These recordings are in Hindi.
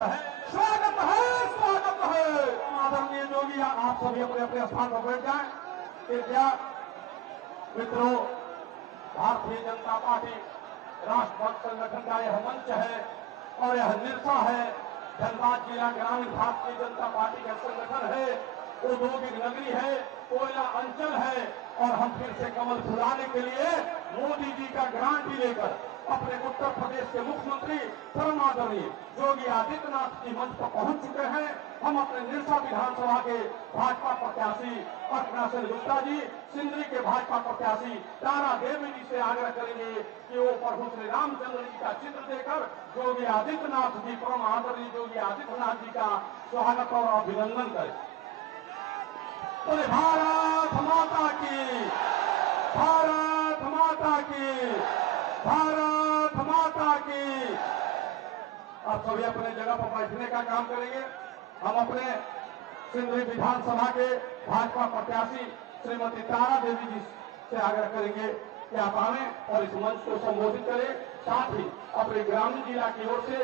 स्वागत है, स्वागत है। आदरणीय योगी, आप सभी अपने अपने स्थान पर बैठ जाएं। कृपया मित्रों, भारतीय जनता पार्टी राष्ट्रवाद संगठन का यह मंच है और यह निरसा है। धनबाद जिला ग्रामीण भारतीय जनता पार्टी का संगठन है, औद्योगिक नगरी है, कोयला अंचल है और हम फिर से कमल फुलाने के लिए मोदी जी का गारंटी लेकर अपने उत्तर प्रदेश के मुख्यमंत्री परम आदरणीय योगी आदित्यनाथ जी मंच पर पहुंच चुके हैं। हम अपने निरसा विधानसभा के भाजपा प्रत्याशी अर्चना सेन गुप्ता जी, सिंदरी के भाजपा प्रत्याशी तारा देवी जी से आग्रह करेंगे कि वो प्रभु श्री रामचंद्र जी का चित्र देकर योगी आदित्यनाथ जी, परम आदरणीय योगी आदित्यनाथ जी का स्वागत और अभिनंदन करें। बोले भारत माता की, भारत माता की, भारत माता की। आप सभी अपने जगह पर बैठने का काम करेंगे। हम अपने सिंदरी विधानसभा के भाजपा प्रत्याशी श्रीमती तारा देवी जी से आग्रह करेंगे कि आप आए और इस मंच को संबोधित करें। साथ ही अपने ग्रामीण जिला की ओर से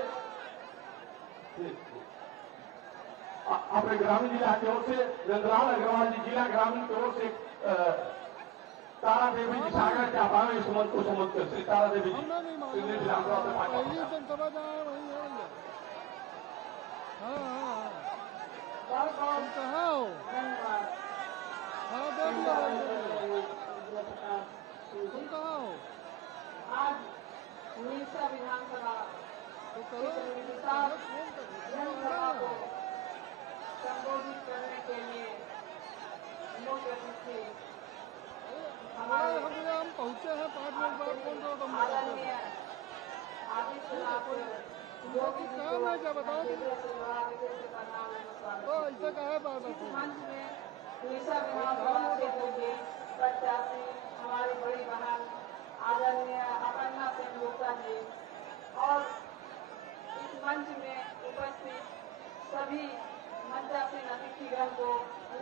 अपने ग्रामीण जिला की ओर से नंदलाल अग्रवाल जी जिला ग्रामीण की ओर से तारा देवी जी सागर के आप इस मंच को संबोधित कर। श्री तारा देवी जी सिंदरी विधानसभा से आज उड़ीसा विधानसभा जनसभा को संबोधित करने के लिए मुख्य अतिथि हमारे हम पहुंचे हैं 5 मिनट बाद। कौन आदरणीय आदित्यनाथ योगी जी को हृदय से बड़ा विदेश से प्रणाम एवं स्वागत ऐसा कहा है बाबा इस मंच में उड़ीसा विधानसभा क्षेत्र के प्रत्याशी हमारी बड़ी बहन आदरणीय अर्चना सेन गुप्ता जी और इस मंच में उपस्थित सभी मंचासीन अतिथिगण को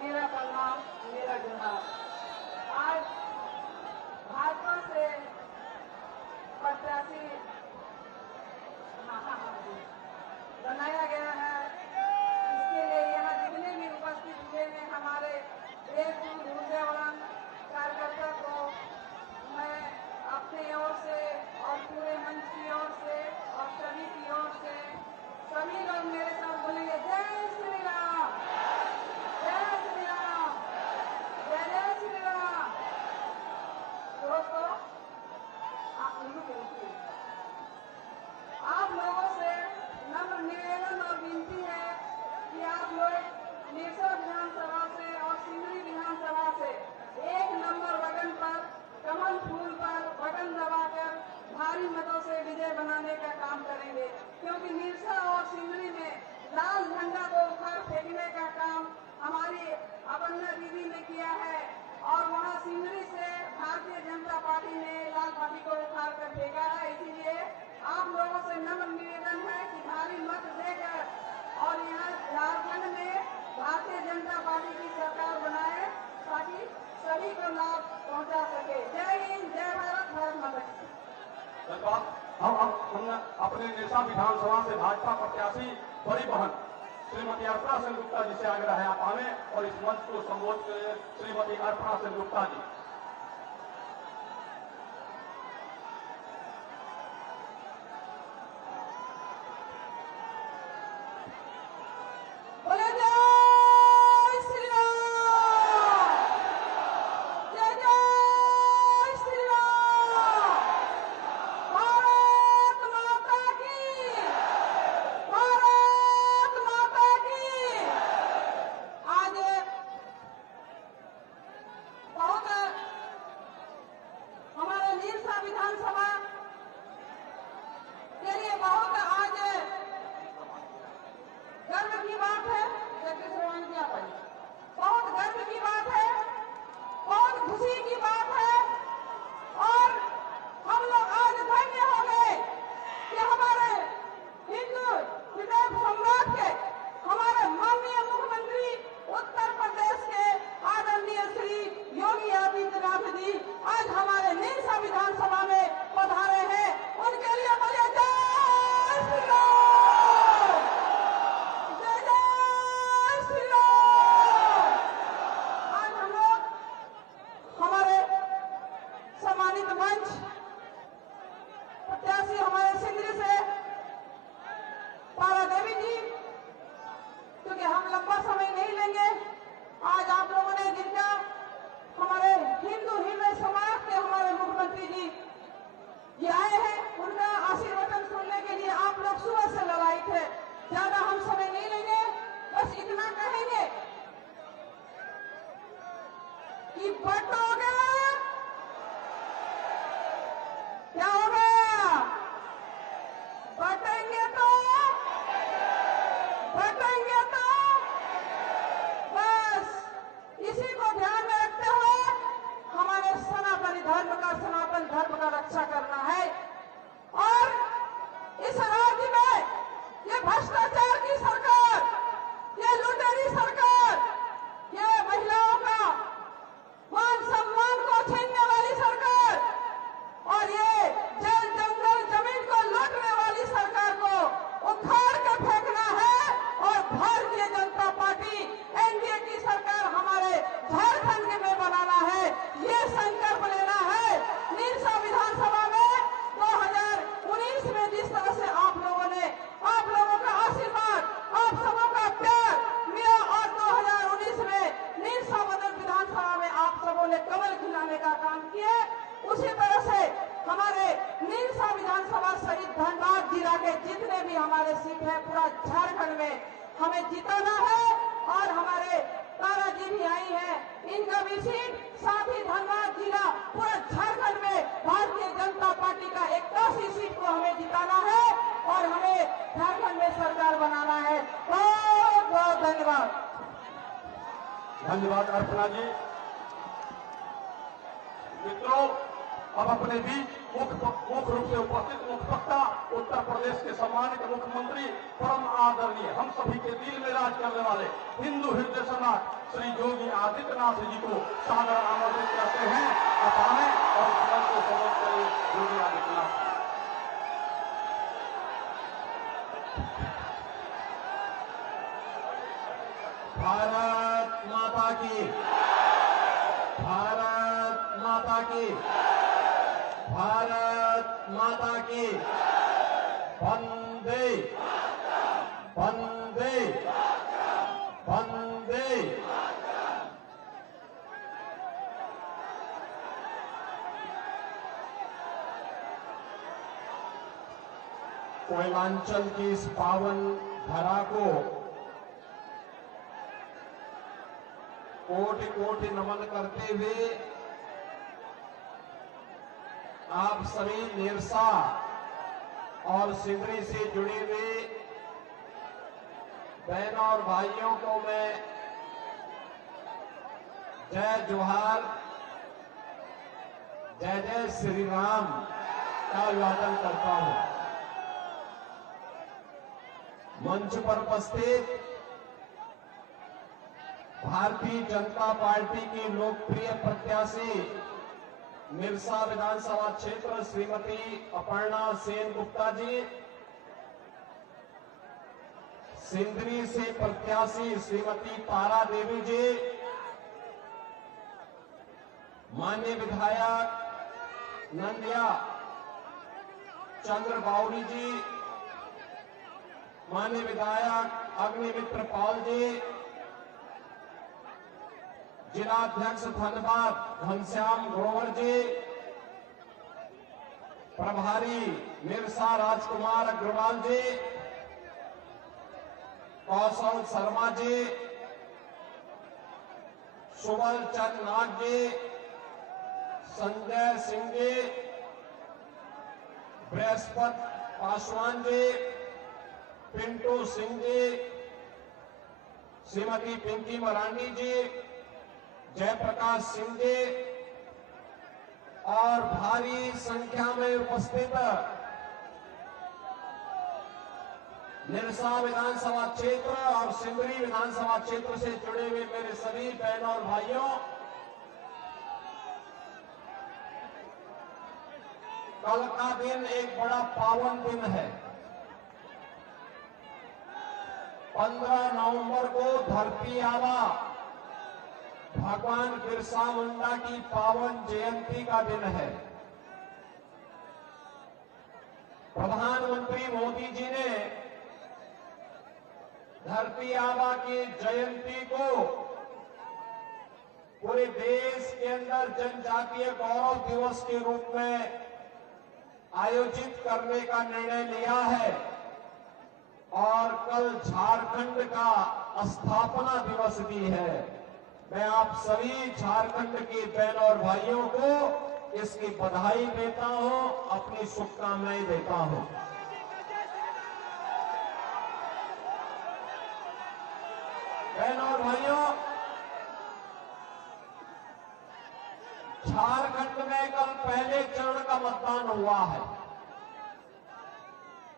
मेरा प्रणाम, मेरा जोहार। आज भाजपा से प्रत्याशी बनाया गया है। इसके लिए यहाँ जितने भी उपस्थित हुए हैं हमारे एक ऊर्जावान कार्यकर्ता को मैं अपनी ओर से और पूरे मंच की ओर से और सभी की ओर से सभी लोग मेरे साथ बोलेंगे जय श्री राम, जय श्री राम, जय जय श्री राम। दोस्तों, आप लोगों से नम्र निवेदन और विनती है कि आप लोग निरसा विधानसभा से और सिंदरी विधानसभा से 1 नंबर बटन पर कमल फूल पर बटन दबाकर भारी मतों से विजय बनाने का काम करेंगे, क्योंकि निरसा और सिंदरी में लाल झंडा को उखाड़ फेंकने का काम हमारी अर्चना दीदी ने किया है और वहां सिंदरी से भारतीय जनता पार्टी ने लाल पार्टी को उखाड़ कर फेंका है। इसीलिए आप लोगों से नम्र निवेदन है कि भारी मत देकर और यहाँ झारखंड में भारतीय जनता पार्टी की सरकार बनाए ताकि सभी को लाभ पहुंचा सके। जय हिंद, जय भारत, भारत माता की। हम अपने निरसा विधानसभा से भाजपा प्रत्याशी बड़ी बहन श्रीमती अर्चना सेन गुप्ता जी से आग्रह है आप आवे और इस मंच को संबोधित करें। श्रीमती अर्चना सेन गुप्ता जी। लेंगे। आज आप लोगों ने जिनका हमारे हिंदू हृदय समाज के हमारे मुख्यमंत्री जी ये आए हैं, उनका आशीर्वचन सुनने के लिए आप लोग सुबह से ललायित है। ज्यादा हम समय नहीं लेंगे, बस इतना कहेंगे कि बटोगे क्या होगा, बटेंगे तो बस इसी को ध्यान में रखते हुए हमारे सनातन धर्म का रक्षा करना है। और इस राज्य में ये भ्रष्टाचार की सरकार, ये लुटेरी सरकार, ये महिलाओं का मान सम्मान को छीनने वाली सरकार और ये जल जंगल जमीन को लूटने वाली सरकार को उखाड़ के फेंकना है। और भारतीय जनता पार्टी एनडीए की सरकार हमारे झारखंड में बनाना है, ये संकल्प लेना है। निरसा विधानसभा में 2019 में जिस तरह से आप लोगों का आशीर्वाद, आप सबों का प्यार मिला और 2019 में निरसा विधानसभा में आप सबों ने कमल खिलाने का काम किए, उसी तरह से हमारे निरसा विधानसभा सहित धनबाद जिला के जितने भी हमारे सीट है पूरा झारखंड में हमें जिताना है। और हमारे तारा जी भी आई है, इनका भी सीट, साथ ही धनबाद जिला पूरा झारखंड में भारतीय जनता पार्टी का 81 सीट को हमें जिताना है और हमें झारखंड में सरकार बनाना है। बहुत बहुत धन्यवाद। धन्यवाद अर्चना जी। मित्रों, अब अपने बीच मुख्य रूप से उपस्थित मुख्य वक्ता उत्तर प्रदेश के सम्मानित मुख्यमंत्री परम आदरणीय हम सभी के दिल में राज करने वाले हिंदू हृदय सम्राट श्री योगी आदित्यनाथ जी को सादर आमंत्रित करते हैं। आप आए और इस मंच को संबोधित करें। योगी आदित्यनाथ। भारत माता की, भारत माता की, भारत माता की। वंदे वंदे वंदे। कोयलांचल की इस पावन धरा को कोटि कोटि नमन करते हुए आप सभी निरसा और सिंदरी से जुड़े हुए बहनों और भाइयों को मैं जय जोहार, जय जय श्री राम का अभिवादन करता हूं। मंच पर उपस्थित भारतीय जनता पार्टी की लोकप्रिय प्रत्याशी निरसा विधानसभा क्षेत्र श्रीमती अपर्णा सेन गुप्ता जी, सिंदरी से प्रत्याशी श्रीमती तारा देवी जी, माननीय विधायक नंदिया चंद्र बावरी जी, माननीय विधायक अग्निमित्र पाल जी, जिलाध्यक्ष धनबाद घनश्याम ग्रोवर जी, प्रभारी निरसा राजकुमार अग्रवाल जी, कौशल शर्मा जी, सुबल चंद नाग जी, संजय सिंह जी, बृहस्पति पासवान जी, पिंटू सिंह जी, श्रीमती पिंकी मरांडी जी, जयप्रकाश सिंह जी और भारी संख्या में उपस्थित निरसा विधानसभा क्षेत्र और सिंदरी विधानसभा क्षेत्र से जुड़े हुए मेरे सभी बहनों और भाइयों, कल का दिन एक बड़ा पावन दिन है। 15 नवंबर को धरती आबा भगवान बिरसा मुंडा की पावन जयंती का दिन है। प्रधानमंत्री मोदी जी ने धरती आबा की जयंती को पूरे देश के अंदर जनजातीय गौरव दिवस के रूप में आयोजित करने का निर्णय लिया है और कल झारखंड का स्थापना दिवस भी है। मैं आप सभी झारखंड के बहन और भाइयों को इसकी बधाई देता हूं, अपनी शुभकामनाएं देता हूं। बहन और भाइयों, झारखंड में कल पहले चरण का मतदान हुआ है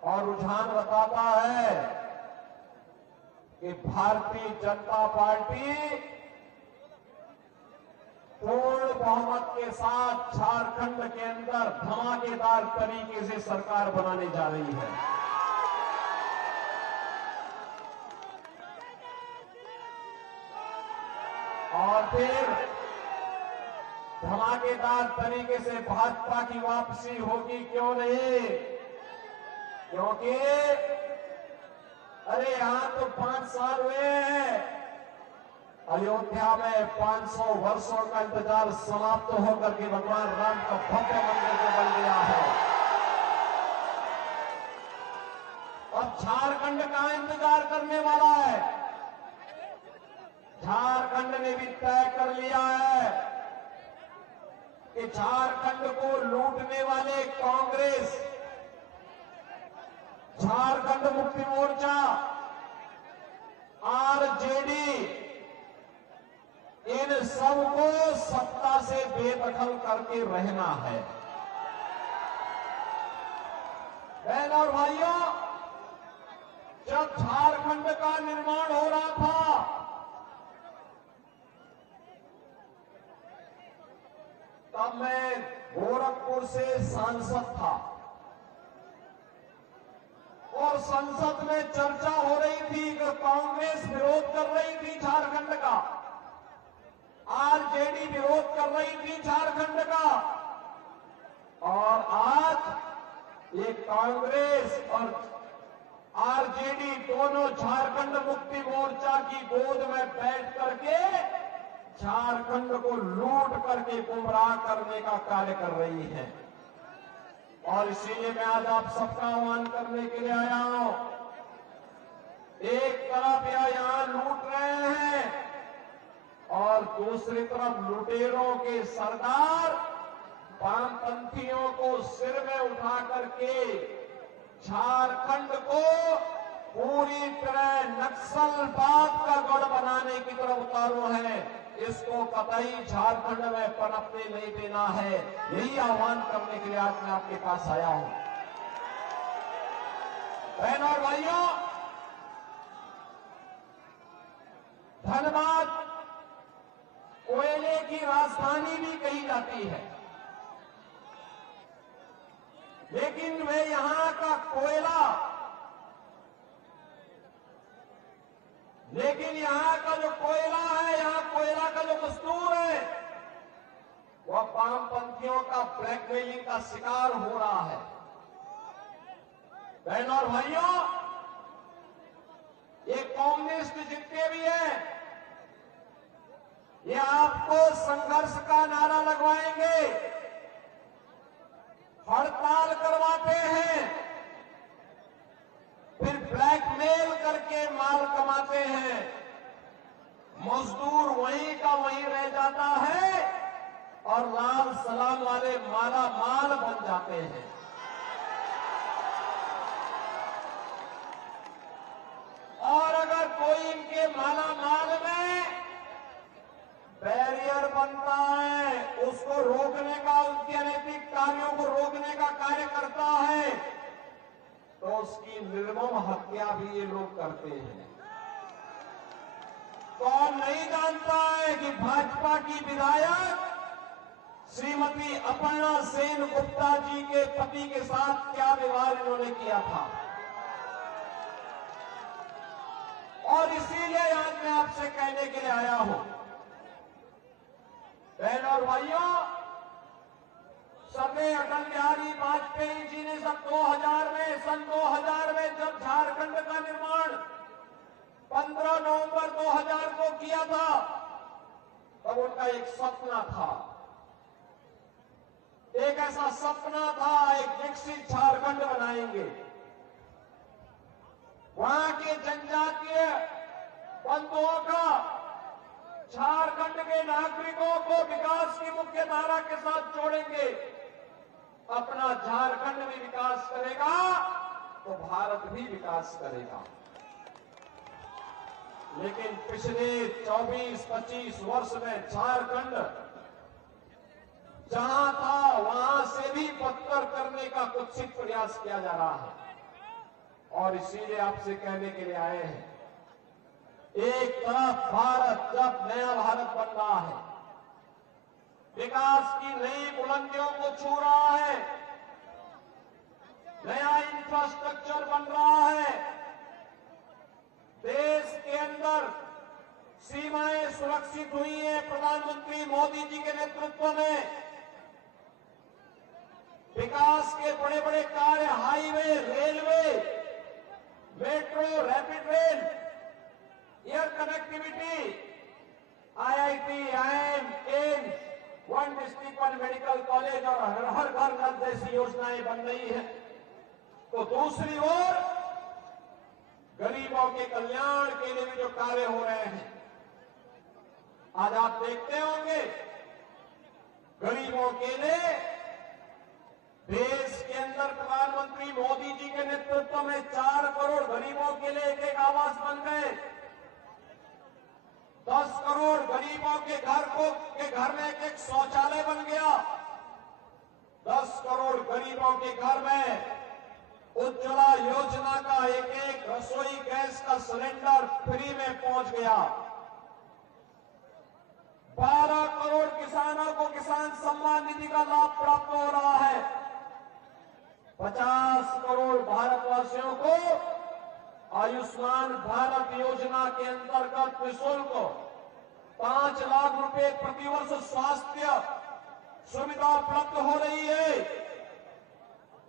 और रुझान बताता है कि भारतीय जनता पार्टी पूर्ण बहुमत के साथ झारखंड के अंदर धमाकेदार तरीके से सरकार बनाने जा रही है। और फिर धमाकेदार तरीके से भाजपा की वापसी होगी, क्यों नहीं? क्योंकि अरे यहां तो 5 साल हुए हैं, अयोध्या में 500 वर्षों का इंतजार समाप्त होकर के भगवान राम का भव्य मंदिर जो बन गया है। अब झारखंड का इंतजार करने वाला है। झारखंड ने भी तय कर लिया है कि झारखंड को लूटने वाले कांग्रेस, झारखंड मुक्ति मोर्चा, आरजेडी, इन सबको सत्ता से बेदखल करके रहना है। बहन और भाइयों, जब झारखंड का निर्माण हो रहा था तब मैं गोरखपुर से सांसद था और संसद में चर्चा हो रही थी कि कांग्रेस विरोध कर रही थी झारखंड का, आरजेडी विरोध कर रही थी झारखंड का, और आज ये कांग्रेस और आरजेडी दोनों झारखंड मुक्ति मोर्चा की गोद में बैठ करके झारखंड को लूट करके गुमराह करने का कार्य कर रही है। और इसीलिए मैं आज आप सबका आह्वान करने के लिए आया हूं। एक तरफ यहां लूट रहे हैं और दूसरी तरफ लुटेरों के सरदार वामपंथियों को सिर में उठा करके झारखंड को पूरी तरह नक्सलवाद का गढ़ बनाने की तरफ उतारू है। इसको कतई झारखंड में पनपने नहीं देना है। यही आह्वान करने के लिए आज मैं आपके पास आया हूं। बहन और भाइयों, धनबाद कोयले की राजधानी भी कही जाती है, लेकिन वे यहां का कोयला, लेकिन यहां का जो कोयला है, यहां कोयला का जो मजदूर है, वह वामपंथियों का ब्लैकमेलिंग का शिकार हो रहा है। बहन और भाइयों, ये कम्युनिस्ट जितने भी हैं, ये आपको संघर्ष का नारा लगवाएंगे, हड़ताल करवाते हैं, फिर ब्लैकमेल करके माल कमाते हैं। मजदूर वहीं का वहीं रह जाता है और लाल सलाम वाले माला माल बन जाते हैं। और अगर कोई इनके माला माल में बैरियर बनता है, उसको रोकने का, उनके अनैतिक कार्यों को रोकने का कार्य करता है, तो उसकी निर्मम हत्या भी ये लोग करते हैं। कौन नहीं जानता है कि भाजपा की विधायक श्रीमती अपर्णा सेन गुप्ता जी के पति के साथ क्या व्यवहार इन्होंने किया था। और इसीलिए आज मैं आपसे कहने के लिए आया हूं, बहन और भाइयों, सभी अटल बिहारी वाजपेयी जी ने सन 2000 में जब झारखंड का निर्माण का एक सपना था, एक ऐसा सपना था, एक विकसित झारखंड बनाएंगे। वहां के जनजातीय बंधुओं का, झारखंड के नागरिकों को विकास की मुख्य धारा के साथ जोड़ेंगे। अपना झारखंड भी विकास करेगा तो भारत भी विकास करेगा। लेकिन पिछले 24-25 वर्ष में झारखंड जहां था वहां से भी बदतर करने का कुत्सित प्रयास किया जा रहा है। और इसीलिए आपसे कहने के लिए आए हैं, एक तरफ भारत जब नया भारत बन रहा है, विकास की नई बुलंदियों को छू रहा है, नया इंफ्रास्ट्रक्चर बन रहा है, देश के अंदर सीमाएं सुरक्षित हुई हैं प्रधानमंत्री मोदी जी के नेतृत्व में। विकास के बड़े बड़े कार्य, highway, railway, metro, rapid rail, air connectivity, IIT, IIM, AIIMS, one district one medical college और हर घर नल जैसी योजनाएं बन रही है। तो दूसरी ओर गरीबों के कल्याण के लिए भी जो कार्य हो रहे हैं, आज आप देखते होंगे गरीबों के लिए देश के अंदर प्रधानमंत्री मोदी जी के नेतृत्व में 4 करोड़ गरीबों के लिए एक आवास बन गए। 10 करोड़ गरीबों के घर में एक शौचालय बन गया। 10 करोड़ गरीबों के घर में उज्ज्वला योजना का एक रसोई गैस का सिलेंडर फ्री में पहुंच गया। 12 करोड़ किसानों को किसान सम्मान निधि का लाभ प्राप्त हो रहा है। 50 करोड़ भारतवासियों को आयुष्मान भारत योजना के अंतर्गत निःशुल्क 5 लाख रुपए प्रतिवर्ष स्वास्थ्य सुविधा उपलब्ध हो रही है।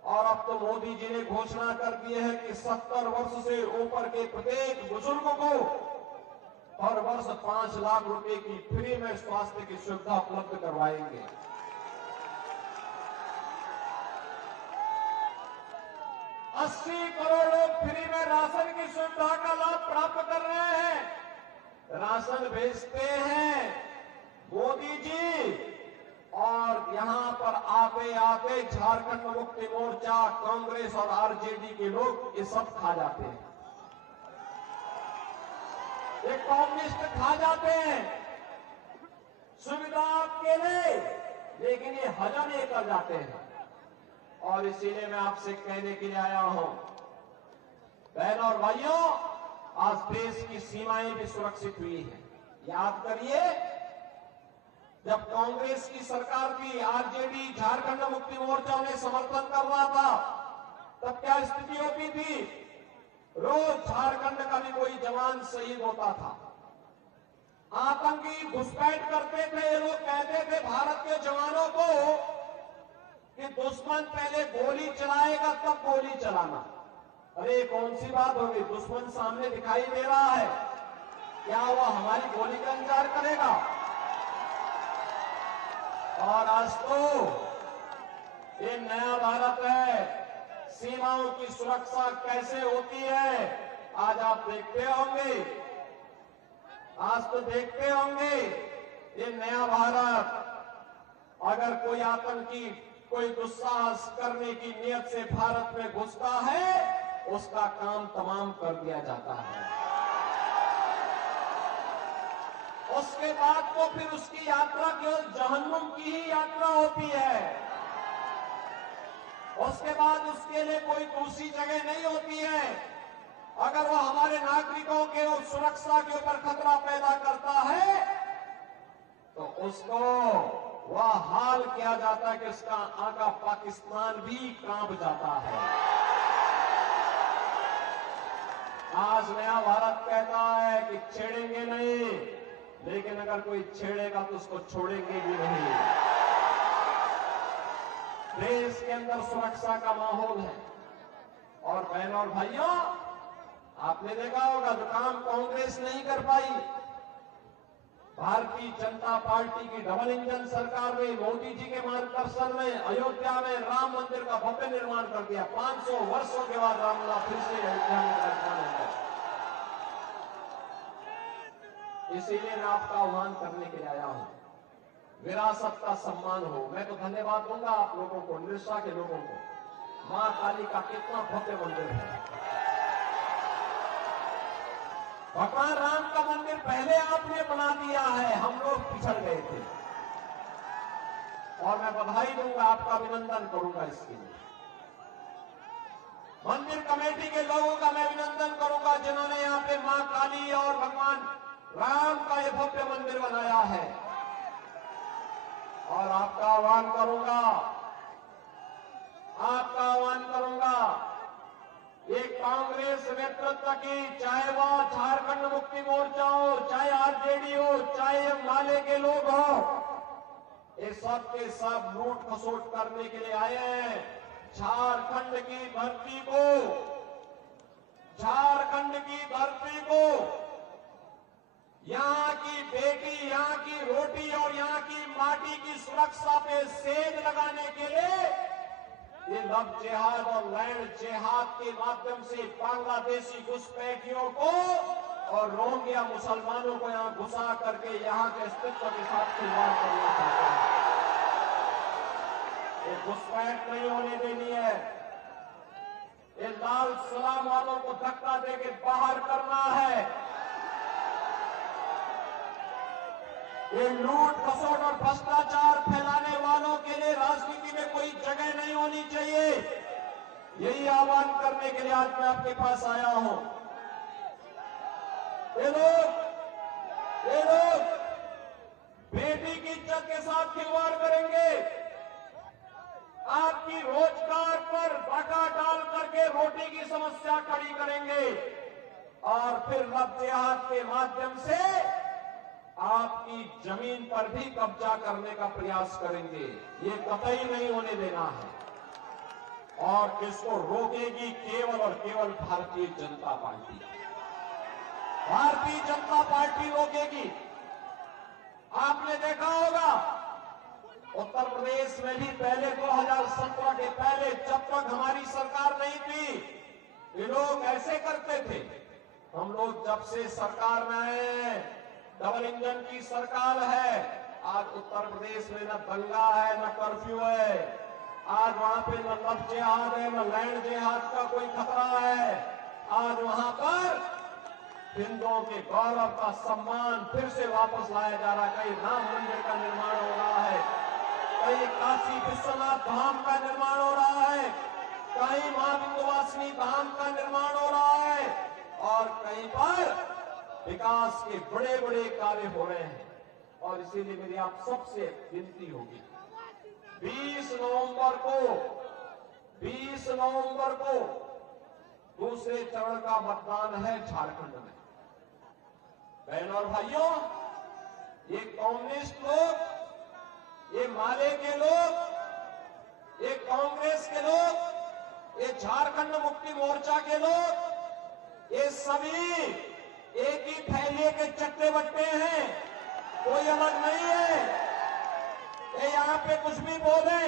और अब तो मोदी जी ने घोषणा कर दी है कि 70 वर्ष से ऊपर के प्रत्येक बुजुर्ग को हर वर्ष 5 लाख रुपए की फ्री में स्वास्थ्य की सुविधा उपलब्ध करवाएंगे। 80 करोड़ लोग फ्री में राशन की सुविधा का लाभ प्राप्त कर रहे हैं। राशन भेजते हैं मोदी जी, और यहां पर आते आते झारखंड मुक्ति मोर्चा, कांग्रेस और आरजेडी के लोग ये सब खा जाते हैं। ये कम्युनिस्ट खा जाते हैं सुविधा आपके लिए, लेकिन ये हजम नहीं कर जाते हैं। और इसीलिए मैं आपसे कहने के लिए आया हूं, बहनों और भाइयों, आज देश की सीमाएं भी सुरक्षित हुई है। याद करिए, जब कांग्रेस की सरकार थी, आरजेडी, झारखंड मुक्ति मोर्चा उन्हें समर्थन कर रहा था, तब क्या स्थिति होती थी? रोज झारखंड का भी कोई जवान शहीद होता था। आतंकी घुसपैठ करते थे। ये लोग कहते थे भारत के जवानों को कि दुश्मन पहले गोली चलाएगा तब गोली चलाना। अरे कौन सी बात होगी? दुश्मन सामने दिखाई दे रहा है, क्या वो हमारी गोली का इंतजार करेगा? और आज तो ये नया भारत है, सीमाओं की सुरक्षा कैसे होती है आज आप देखते होंगे। आज तो देखते होंगे ये नया भारत, अगर कोई आतंकी कोई दुस्साहस करने की नियत से भारत में घुसता है, उसका काम तमाम कर दिया जाता है। उसके बाद तो फिर उसकी यात्रा केवल जहन्नुम की ही यात्रा होती है। उसके बाद उसके लिए कोई दूसरी जगह नहीं होती है। अगर वो हमारे नागरिकों के सुरक्षा के ऊपर खतरा पैदा करता है तो उसको वह हाल किया जाता है कि उसका आका पाकिस्तान भी कांप जाता है। आज नया भारत कहता है कि छेड़ेंगे नहीं, लेकिन अगर कोई छेड़ेगा तो उसको छोड़ेंगे भी नहीं। देश के अंदर सुरक्षा का माहौल है। और बहनों और भाइयों, आपने देखा होगा जो काम कांग्रेस नहीं कर पाई, भारतीय जनता पार्टी की डबल इंजन सरकार ने मोदी जी के मार्गदर्शन में अयोध्या में राम मंदिर का भव्य निर्माण कर दिया। 500 वर्षों के बाद रामलला फिर से अयोध्या में विराजमान हो गए। इसीलिए मैं आपका आह्वान करने के लिए आया हूं, विरासत का सम्मान हो। मैं तो धन्यवाद दूंगा आप लोगों को, निरसा के लोगों को। मां काली का कितना भव्य मंदिर है। भगवान राम का मंदिर पहले आपने बना दिया है, हम लोग पिछड़ गए थे। और मैं बधाई दूंगा, आपका अभिनंदन करूंगा इसके लिए। मंदिर कमेटी के लोगों का मैं अभिनंदन करूंगा जिन्होंने यहाँ पे मां काली और भगवान राम का ये भव्य मंदिर बनाया है। और आपका आह्वान करूंगा ये कांग्रेस नेतृत्व की, चाहे वह झारखंड मुक्ति मोर्चा हो, चाहे आरजेडी हो, चाहे माले के लोग हो, ये सब के सब लूट खसोट करने के लिए आए हैं। झारखंड की धरती को, यहां की बेटी, यहां की रोटी और यहां की माटी की सुरक्षा पे सेज लगाने के लिए ये लव जिहाद और लैंड जिहाद के माध्यम से बांग्लादेशी घुसपैठियों को और रोहिंग्या मुसलमानों को यहां घुसा करके यहां के अस्तित्व के साथ खिलवाड़ करना चाहते हैं। ये घुसपैठ नहीं होने देनी है। ये लाल सलाम वालों को धक्का देके बाहर करना है। ये लूट खसोट और भ्रष्टाचार फैलाने वालों के लिए राजनीति में कोई जगह नहीं होनी चाहिए। यही आह्वान करने के लिए आज मैं आपके पास आया हूं। ये लोग बेटी की इज्जत के साथ खिलवाड़ करेंगे। आपकी रोजगार पर डाका डाल करके रोटी की समस्या खड़ी करेंगे और फिर लव जिहाद के माध्यम से आपकी जमीन पर भी कब्जा करने का प्रयास करेंगे। ये कतई नहीं होने देना है और इसको रोकेगी केवल और केवल भारतीय जनता पार्टी। भारतीय जनता पार्टी रोकेगी। आपने देखा होगा उत्तर प्रदेश में भी पहले 2017 के पहले, जब तक हमारी सरकार नहीं थी, ये लोग ऐसे करते थे। हम लोग जब से सरकार में आए, डबल इंजन की सरकार है, आज उत्तर प्रदेश में न दंगा है न कर्फ्यू है। आज वहां पे न लव जिहाद है न लैंड जिहाद का कोई खतरा है। आज वहां पर हिंदुओं के गौरव का सम्मान फिर से वापस लाया जा रहा है। कहीं राम मंदिर का निर्माण हो रहा है, कहीं काशी विश्वनाथ धाम का निर्माण हो रहा है, कहीं मां विंध्यवासिनी धाम का निर्माण हो रहा है और कहीं पर विकास के बड़े बड़े कार्य हो रहे हैं। और इसीलिए मेरी आप सबसे विनती होगी, 20 नवंबर को दूसरे चरण का मतदान है झारखंड में। बहनों और भाइयों, ये कम्युनिस्ट लोग, ये माले के लोग, ये कांग्रेस के लोग, ये झारखंड मुक्ति मोर्चा के लोग, ये सभी एक ही थैले के चट्टे बट्टे हैं, कोई अलग नहीं है। ये यहाँ पे कुछ भी बोले,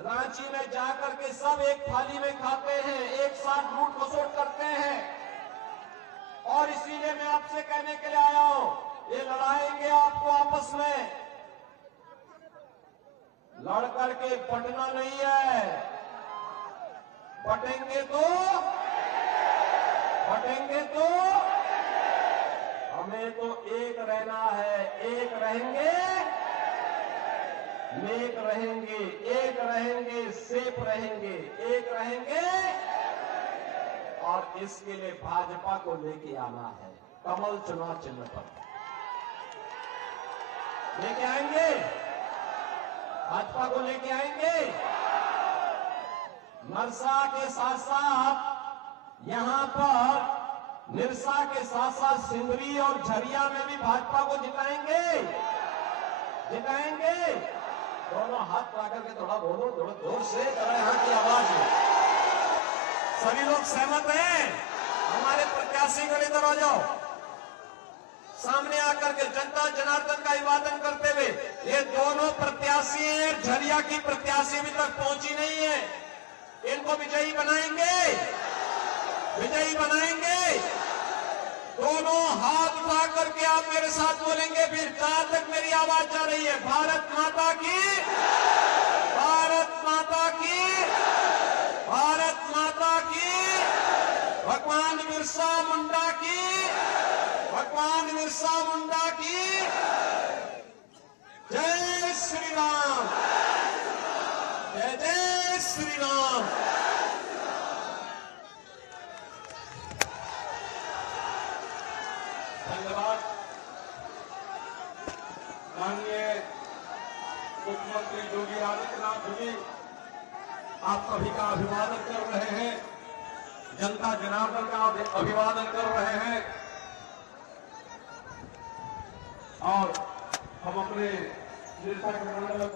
रांची में जाकर के सब एक थाली में खाते हैं, एक साथ लूट खसोट करते हैं। और इसीलिए मैं आपसे कहने के लिए आया हूं, ये लड़ाएंगे आपको आपस में, लड़ करके बंटना नहीं है। बटेंगे तो हमें तो एक रहना है। एक रहेंगे, नेक रहेंगे, एक रहेंगे, सेफ रहेंगे, एक रहेंगे। और इसके लिए भाजपा को लेके आना है, कमल चुनाव चिन्ह पर लेके आएंगे, भाजपा को लेके आएंगे। नरसा के साथ साथ यहां पर निरसा के साथ साथ सिंदरी और झरिया में भी भाजपा को जिताएंगे। दोनों हाथ ला करके थोड़ा बोलो, थोड़ा जोर से, जरा यहाँ की आवाज है। सभी लोग सहमत हैं? हमारे प्रत्याशी को इधर आ जाओ। सामने आकर के जनता जनार्दन का अभिवादन करते हुए, ये दोनों प्रत्याशी हैं, झरिया की प्रत्याशी अभी तक पहुंची नहीं है, इनको विजयी बनाएंगे, विजयी बनाएंगे। दोनों हाथ उठा करके आप मेरे साथ बोलेंगे फिर, जहां तक मेरी आवाज जा रही है, भारत माता की, भारत माता की, भारत माता की, भगवान बिरसा मुंडा की, भगवान बिरसा मुंडा की जय श्री राम, जय जय श्री राम। धन्यवाद। माननीय मुख्यमंत्री योगी आदित्यनाथ जी आप सभी का अभिवादन कर रहे हैं, जनता जनार्दन का अभिवादन कर रहे हैं और हम अपने मंडल